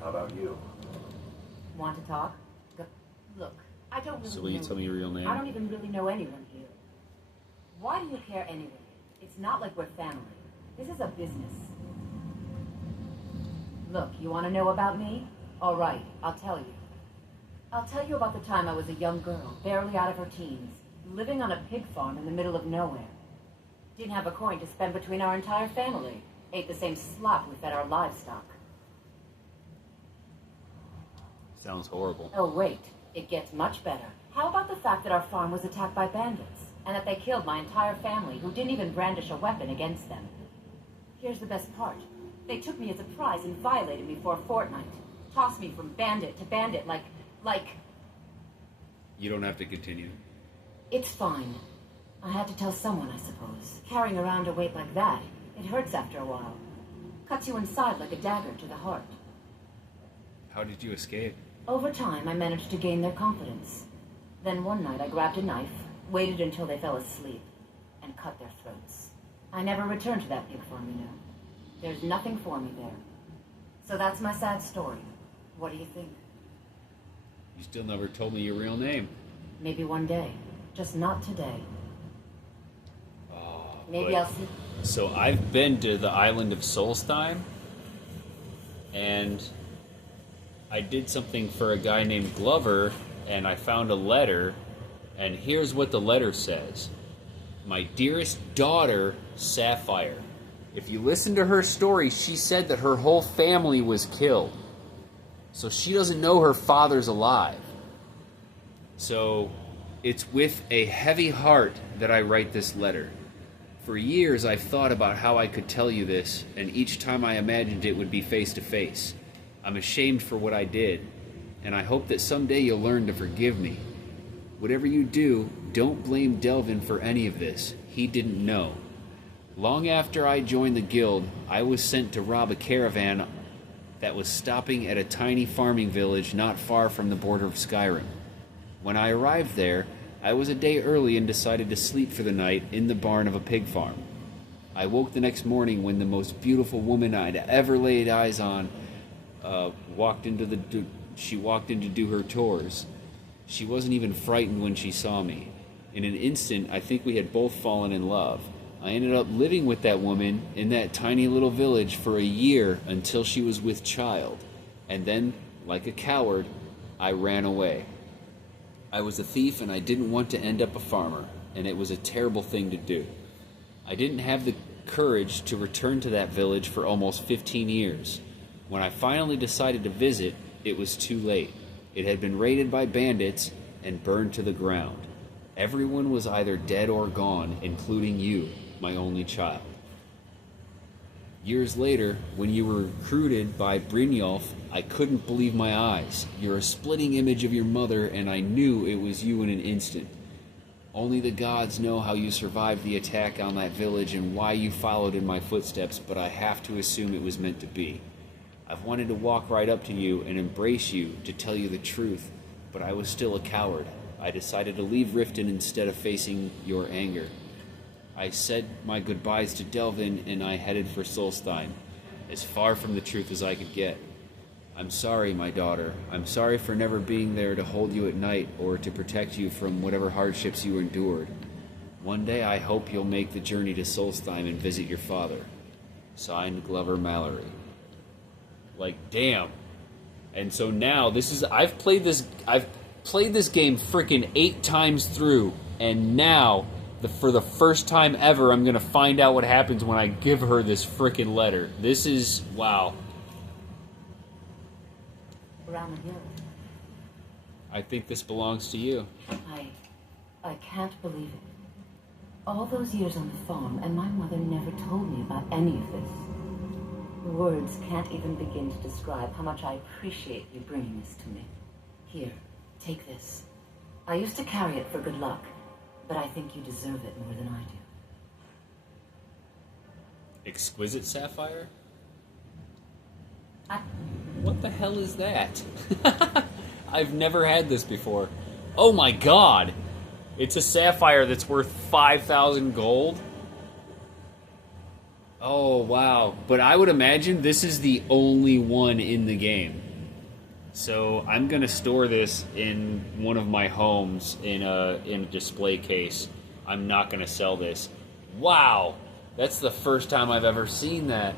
How about you? Want to talk? Look, I don't really So will you tell me your real name? I don't even really know anyone here. Why do you care anyway? It's not like we're family. This is a business. Look, you want to know about me? All right, I'll tell you. I'll tell you about the time I was a young girl, barely out of her teens, living on a pig farm in the middle of nowhere. Didn't have a coin to spend between our entire family. Ate the same slop we fed our livestock. Sounds horrible. Oh, wait. It gets much better. How about the fact that our farm was attacked by bandits, and that they killed my entire family, who didn't even brandish a weapon against them? Here's the best part. They took me as a prize and violated me for a fortnight. Tossed me from bandit to bandit like... You don't have to continue. It's fine. I had to tell someone, I suppose. Carrying around a weight like that, it hurts after a while. Cuts you inside like a dagger to the heart. How did you escape? Over time, I managed to gain their confidence. Then one night, I grabbed a knife, waited until they fell asleep, and cut their throats. I never returned to that pig farm, you know. There's nothing for me there. So that's my sad story. What do you think? You still never told me your real name. Maybe one day. Just not today. Oh, Maybe I'll see. So I've been to the island of Solstheim, and I did something for a guy named Glover, and I found a letter, and here's what the letter says. My dearest daughter, Sapphire. If you listen to her story, she said that her whole family was killed. So she doesn't know her father's alive. So it's with a heavy heart that I write this letter. For years I've thought about how I could tell you this, and each time I imagined it would be face to face. I'm ashamed for what I did, and I hope that someday you'll learn to forgive me. Whatever you do, don't blame Delvin for any of this. He didn't know. Long after I joined the guild, I was sent to rob a caravan that was stopping at a tiny farming village not far from the border of Skyrim. When I arrived there, I was a day early and decided to sleep for the night in the barn of a pig farm. I woke the next morning when the most beautiful woman I'd ever laid eyes on walked in to do her chores. She wasn't even frightened when she saw me. In an instant, I think we had both fallen in love. I ended up living with that woman in that tiny little village for a year until she was with child. And then, like a coward, I ran away. I was a thief and I didn't want to end up a farmer, and it was a terrible thing to do. I didn't have the courage to return to that village for almost 15 years. When I finally decided to visit, it was too late. It had been raided by bandits and burned to the ground. Everyone was either dead or gone, including you, my only child. Years later, when you were recruited by Brynjolf, I couldn't believe my eyes. You're a splitting image of your mother, and I knew it was you in an instant. Only the gods know how you survived the attack on that village and why you followed in my footsteps, but I have to assume it was meant to be. I've wanted to walk right up to you and embrace you to tell you the truth, but I was still a coward. I decided to leave Riften instead of facing your anger. I said my goodbyes to Delvin and I headed for Solstheim, as far from the truth as I could get. I'm sorry, my daughter. I'm sorry for never being there to hold you at night or to protect you from whatever hardships you endured. One day I hope you'll make the journey to Solstheim and visit your father. Signed, Glover Mallory. Like, damn. And so now I've played this game freaking 8 times through, and now for the first time ever, I'm gonna find out what happens when I give her this freaking letter. This is wow. Around the hill. I think this belongs to you. I can't believe it. All those years on the farm, and my mother never told me about any of this. Words can't even begin to describe how much I appreciate you bringing this to me. Here, take this. I used to carry it for good luck, but I think you deserve it more than I do. Exquisite Sapphire? What the hell is that? I've never had this before. Oh my god! It's a sapphire that's worth 5,000 gold? Oh, wow. But I would imagine this is the only one in the game. So I'm gonna store this in one of my homes in a display case. I'm not gonna sell this. Wow, that's the first time I've ever seen that.